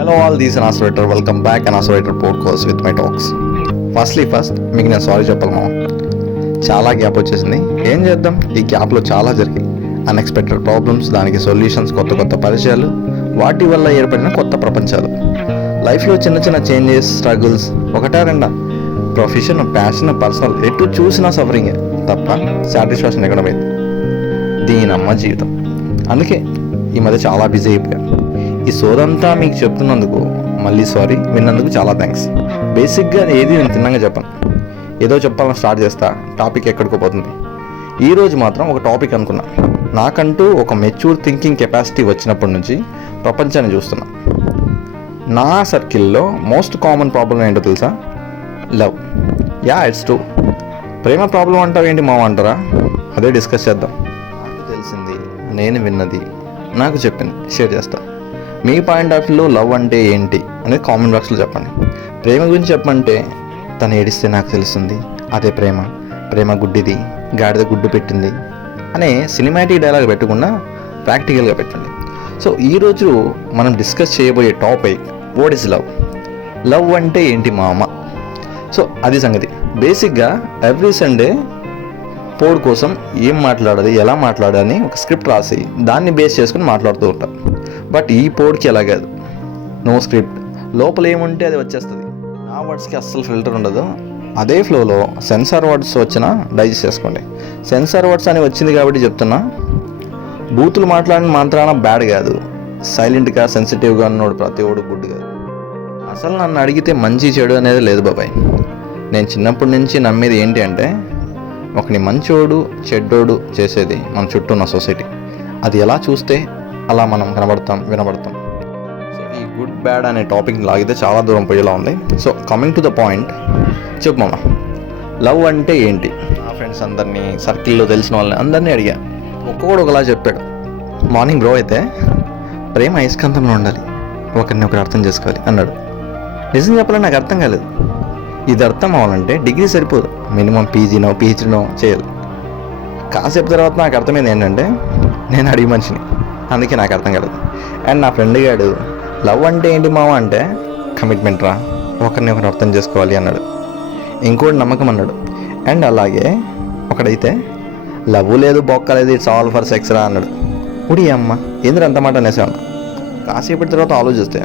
Hello all, these are Asurator. Welcome back and Asurator podcast with my talks. First మీకు నేను sorry చెప్పాలి మామ. చాలా గ్యాప్ వచ్చేసింది. ఏం చేద్దాం, ఈ గ్యాప్లో చాలా జరిగాయి. అన్ఎక్స్పెక్టెడ్ ప్రాబ్లమ్స్, దానికి సొల్యూషన్స్, కొత్త పరిచయాలు, వాటి వల్ల ఏర్పడిన కొత్త ప్రపంచాలు. లైఫ్లో చిన్న చేంజెస్, స్ట్రగుల్స్, ఒకటా రెండా, ప్రొఫెషన్, ప్యాషన్, పర్సనల్, ఎటు చూసినా సఫరింగే తప్ప సాటిస్ఫాక్షన్ ఎక్కడ పోయింది. దీనమ్మ జీవితం. అందుకే ఈ మధ్య చాలా బిజీ అయిపోయాను. ఈ సోదంతా మీకు చెప్తున్నందుకు మళ్ళీ సారీ, విన్నందుకు చాలా థ్యాంక్స్. బేసిక్గా ఏది నేను తిన్నంగా చెప్పను, ఏదో చెప్పాలని స్టార్ట్ చేస్తా, టాపిక్ ఎక్కడికో పోతుంది. ఈరోజు మాత్రం ఒక టాపిక్ అనుకున్నా. నాకంటూ ఒక మెచ్యూర్ థింకింగ్ కెపాసిటీ వచ్చినప్పటి నుంచి ప్రపంచాన్ని చూస్తున్నా. నా సర్కిల్లో మోస్ట్ కామన్ ప్రాబ్లం ఏంటో తెలుసా? Love. It's true. Prema problem అంటారు ఏంటి మావ అంటారా? అదే డిస్కస్ చేద్దాం. నాకు తెలిసింది, నేను విన్నది, నాకు చెప్పింది షేర్ చేస్తా. మీ పాయింట్ ఆఫ్ వ్యూలో లవ్ అంటే ఏంటి అనేది కామెంట్ బాక్స్లో చెప్పండి. ప్రేమ గురించి చెప్పమంటే, తను ఏడిస్తే నాకు తెలుస్తుంది, అదే ప్రేమ గుడ్డిది, గాడిద గుడ్డు పెట్టింది అనే సినిమాటిక్ డైలాగ్ పెట్టకుండా ప్రాక్టికల్గా పెట్టండి. సో ఈరోజు మనం డిస్కస్ చేయబోయే topic what is love. Love అంటే ఏంటి మామ? సో అది సంగతి. బేసిక్గా ఎవ్రీ సండే పోడ్ కోసం ఏం మాట్లాడాలి, ఎలా మాట్లాడాలని ఒక స్క్రిప్ట్ రాసి దాన్ని బేస్ చేసుకుని మాట్లాడుతూ ఉంటాం. బట్ ఈ పోడ్కి ఎలా కాదు, నో స్క్రిప్ట్, లోపల ఏముంటే అది వచ్చేస్తుంది. నా వర్డ్స్కి అస్సలు ఫిల్టర్ ఉండదు. అదే ఫ్లోలో సెన్సార్ వర్డ్స్ వచ్చినా డైజెస్ట్ చేసుకోండి. సెన్సార్ వర్డ్స్ అని వచ్చింది కాబట్టి చెప్తున్నా, బూతులు మాట్లాడిన మాత్రాన బ్యాడ్ కాదు, సైలెంట్గా సెన్సిటివ్గా ఉన్నోడు ప్రతి ఓడు గుడ్ కాదు. అసలు నన్ను అడిగితే మంచి చెడు అనేది లేదు బాబాయ్. నేను చిన్నప్పటి నుంచి నమ్మేది ఏంటి అంటే, ఒకని మంచోడు చెడ్డోడు చేసేది మన చుట్టూ ఉన్న సొసైటీ. అది ఎలా చూస్తే అలా మనం వినబడతాం. సో ఈ గుడ్ బ్యాడ్ అనే టాపిక్ లాగితే చాలా దూరం పోయేలా ఉంది. So coming to the point, చెప్పు మామ, లవ్ అంటే ఏంటి? నా ఫ్రెండ్స్ అందరినీ, సర్కిల్లో తెలిసిన వాళ్ళని అందరినీ అడిగా. ఒక్కొక్కడు ఒకలా చెప్పాడు. మార్నింగ్ బ్రో అయితే ప్రేమ అయస్కాంతంలో ఉండాలి, ఒకరిని ఒకరు అర్థం చేసుకోవాలి అన్నాడు. నిజం చెప్పాలని నాకు అర్థం కాలేదు. ఇది అర్థం అవ్వాలంటే డిగ్రీ సరిపోదు, మినిమం పీజీనో పిహెచ్డీనో చేయాలి. కాసేపు తర్వాత నాకు అర్థమైంది ఏంటంటే, నేను అడిగి మనిషిని, అందుకే నాకు అర్థం కాలేదు. అండ్ నా ఫ్రెండ్ గాడు లవ్ అంటే ఏంటి మామ అంటే, కమిట్మెంట్ రా, ఒకరిని ఒకరు అర్థం చేసుకోవాలి అన్నాడు. ఇంకోటి నమ్మకం అన్నాడు. అండ్ అలాగే ఒకడైతే లవ్ లేదు, బొక్కలేదు, ఇట్స్ ఆల్ ఫర్ సెక్స్ రా అన్నాడు. ఉడి అమ్మ, ఎందుకు అంత మాట అనేసాను. కాసేపటి తర్వాత ఆలోచిస్తే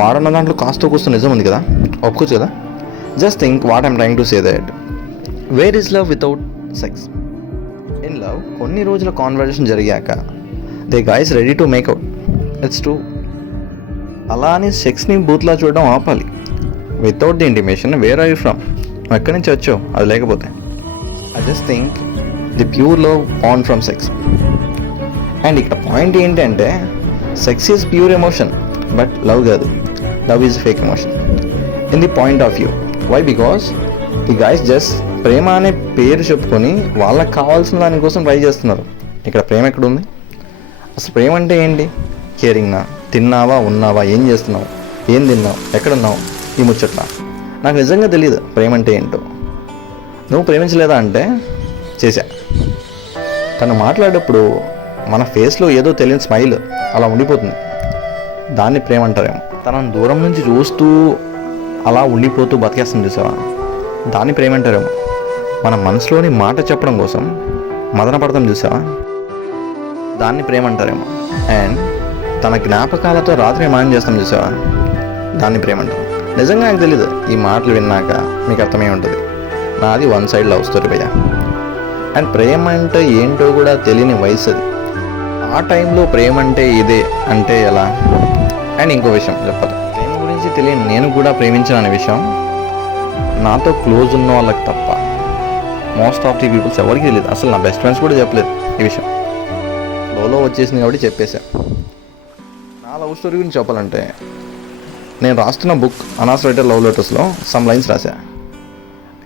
వాడన్న దాంట్లో కాస్త కూస్తూ నిజం ఉంది కదా, ఒప్పుకోవచ్చు కదా. Just think what I'm trying to say that. Where is love without sex? In love, కొన్ని రోజుల కాన్వర్జేషన్ జరిగాక the guys ready to make out. It's true. అలా అని సెక్స్ని బూత్లా చూడడం ఆపాలి. Without the intimation where are you from, ఎక్కడి నుంచి వచ్చావు అది లేకపోతే. I just think the pure love born from sex. And ఇక్కడ పాయింట్ ఏంటంటే, sex is pure emotion, but love కాదు. Love is fake emotion in the point of view. Why? Because the guys just ప్రేమ అనే పేరు చెప్పుకొని వాళ్ళకి కావాల్సిన దానికోసం ట్రై చేస్తున్నారు. ఇక్కడ ప్రేమ ఎక్కడుంది? అసలు ప్రేమ అంటే ఏంటి? కేరింగ్నా? తిన్నావా, ఉన్నావా, ఏం చేస్తున్నావు, ఏం తిన్నావు, ఎక్కడున్నావు, ఈ ముచ్చట్లా. నాకు నిజంగా తెలియదు ప్రేమ అంటే ఏంటో. నువ్వు ప్రేమించలేదా అంటే చేశా. తను మాట్లాడేటప్పుడు మన ఫేస్లో ఏదో తెలియని స్మైల్ అలా ఉండిపోతుంది, దాన్ని ప్రేమ అంటారేమో. తనను దూరం నుంచి చూస్తూ అలా ఉండిపోతూ బతికేస్తుంది చూసావా, దాన్ని ప్రేమ అంటారేమో. మన మనసులోని మాట చెప్పడం కోసం మదన పడతాం చూసావా, దాన్ని ప్రేమ అంటారేమో. అండ్ తన జ్ఞాపకాలతో రాత్రి మాయం చేస్తాం చూసావా, దాన్ని ప్రేమ అంటారు. నిజంగా నాకు తెలీదు, ఈ మాటలు విన్నాక మీకు అర్థమై ఉంటుంది. నాది వన్ సైడ్ లవ్ స్టోరీ భయ్యా. అండ్ ప్రేమ అంటే ఏంటో కూడా తెలియని వయసు అది. ఆ టైంలో ప్రేమ అంటే ఇదే అంటే ఎలా? అండ్ ఇంకో విషయం చెప్పాలి, ప్రేమ గురించి తెలియని నేను కూడా ప్రేమించిన అనే విషయం నాతో క్లోజ్ ఉన్న వాళ్ళకి తప్ప మోస్ట్ ఆఫ్ ది పీపుల్స్ ఎవరికి తెలియదు. అసలు నా బెస్ట్ ఫ్రెండ్స్ కూడా చెప్పలేదు ఈ విషయం. లోలో వచ్చేసింది కాబట్టి చెప్పేశా. నా లవ్ స్టోరీ గురించి చెప్పాలంటే, నేను రాస్తున్న బుక్ అనాథరైటర్ లవ్ లెటర్స్లో సమ్ లైన్స్ రాశా.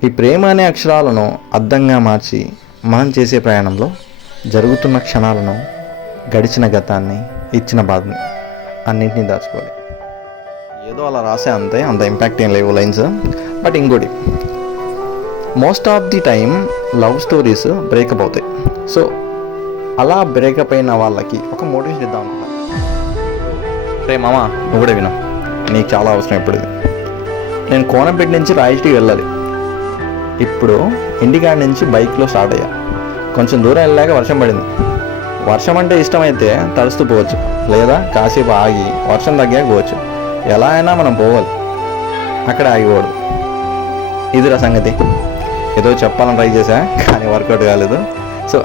ఈ ప్రేమ అనే అక్షరాలను అర్థంగా మార్చి మనం చేసే ప్రయాణంలో జరుగుతున్న క్షణాలను, గడిచిన గతాన్ని, ఇచ్చిన బాధని అన్నింటినీ దాచుకోవాలి. ఏదో అలా రాసే అంతే, అంత ఇంపాక్ట్ ఏం లేవు లైన్స్. బట్ ఇంకోటి, most of the time love stories breakup అవుతాయి. సో అలా బ్రేకప్ అయిన వాళ్ళకి ఒక మోటివేషన్ ఇద్దాం అనుకుంటా. రే మామ, నువ్వు కూడా విను. నీకు చాలా అవసరం ఇప్పుడు ఇది. నేను కోనంపేట నుంచి రాయచూటికి వెళ్ళాలి. ఇప్పుడు ఇంటికాడ నుంచి బైక్లో స్టార్ట్ అయ్యా. కొంచెం దూరం వెళ్ళాక వర్షం పడింది. వర్షం అంటే ఇష్టమైతే తడుస్తూ పోవచ్చు, లేదా కాసేపు ఆగి వర్షం తగ్గాక పోవచ్చు. ఎలా అయినా మనం పోవాలి, అక్కడ ఆగిపోవడం. ఇదిరా సంగతి. ఏదో చెప్పాలని ట్రై చేశా, కానీ వర్కౌట్ కాలేదు. సో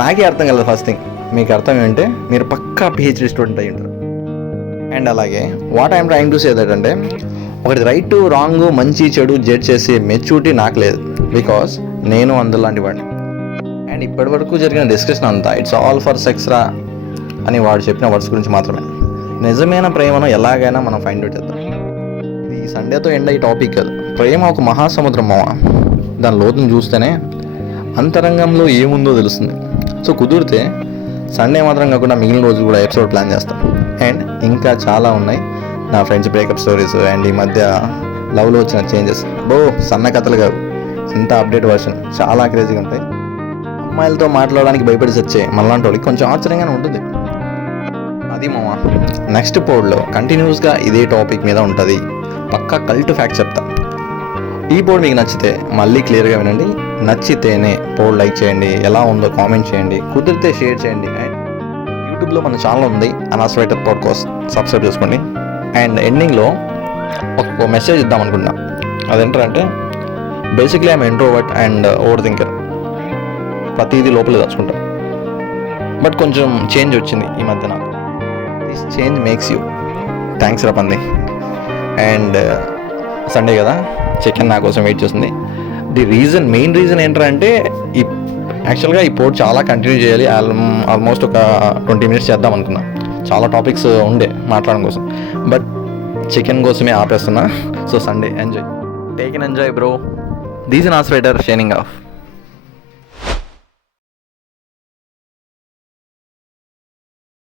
నాకే అర్థం కాలేదు. ఫస్ట్ థింగ్, మీకు అర్థం ఏంటంటే మీరు పక్కా పిహెచ్డి స్టూడెంట్ అయ్యి ఉంటారు. అండ్ అలాగే what I'm trying to say that అంటే, ఒకటి రైట్ రాంగ్ మంచి చెడు జడ్జ్ చేసే మెచ్యూరిటీ నాకు లేదు. బికాస్ నేను అందులాంటి వాడిని. అండ్ ఇప్పటి వరకు జరిగిన డిస్కషన్ అంతా ఇట్స్ ఆల్ ఫర్ సెక్స్ రా అని వాడు చెప్పిన వర్డ్స్ గురించి మాత్రమే. నిజమైన ప్రేమను ఎలాగైనా మనం ఫైండ్ అవుట్ చేద్దాం. ఇది సండేతో ఎండ్ అయ్యే టాపిక్ కాదు. ప్రేమ ఒక మహాసముద్రం మామ. దాని లోతుని చూస్తేనే అంతరంగంలో ఏముందో తెలుస్తుంది. సో కుదిరితే సండే మాత్రం కాకుండా మిగిలిన రోజు కూడా ఎపిసోడ్ ప్లాన్ చేస్తాం. అండ్ ఇంకా చాలా ఉన్నాయి నా ఫ్రెండ్స్ బ్రేకప్ స్టోరీస్ అండ్ ఈ మధ్య లవ్లో వచ్చిన చేంజెస్. సన్న కథలు కావు, అంత అప్డేట్ వర్షన్, చాలా క్రేజీగా ఉంటాయి. అమ్మాయిలతో మాట్లాడడానికి భయపడి వచ్చే మనలాంటి వాళ్ళకి కొంచెం ఆశ్చర్యంగానే ఉంటుంది. అది మామ నెక్స్ట్ పోడ్లో కంటిన్యూస్గా ఇదే టాపిక్ మీద ఉంటుంది. పక్కా కల్ట్ ఫ్యాక్ట్ చెప్తా. ఈ పోడ్ మీకు నచ్చితే మళ్ళీ క్లియర్గా వినండి. నచ్చితేనే పోడ్ లైక్ చేయండి, ఎలా ఉందో కామెంట్ చేయండి, కుదిరితే షేర్ చేయండి. అండ్ యూట్యూబ్లో మన ఛానల్ ఉంది అనాస్ రైటర్ పాడ్కాస్ట్, సబ్స్క్రైబ్ చేసుకోండి. అండ్ ఎండింగ్లో ఒక మెసేజ్ ఇద్దాం అనుకుంటున్నా. అదేంటంటే basically I'm introvert and over thinker. ప్రతిదీ లోపలే దాచుకుంటా. బట్ కొంచెం చేంజ్ వచ్చింది ఈ మధ్య నాకు. This change makes you. Thanks రా పంది. అండ్ సండే కదా, చికెన్ నా కోసం వెయిట్ చేస్తుంది. మెయిన్ రీజన్ ఏంటంటే యాక్చువల్గా ఈ పోడ్ చాలా కంటిన్యూ చేయాలి. ఆల్మోస్ట్ ఒక 20 minutes చేద్దాం అనుకున్నా. చాలా టాపిక్స్ ఉండే మాట్లాడడం కోసం, బట్ చికెన్ కోసమే ఆపేస్తున్నా. So Sunday enjoy, take and enjoy bro. These అనాస్ రైటర్ షైనింగ్ ఆఫ్.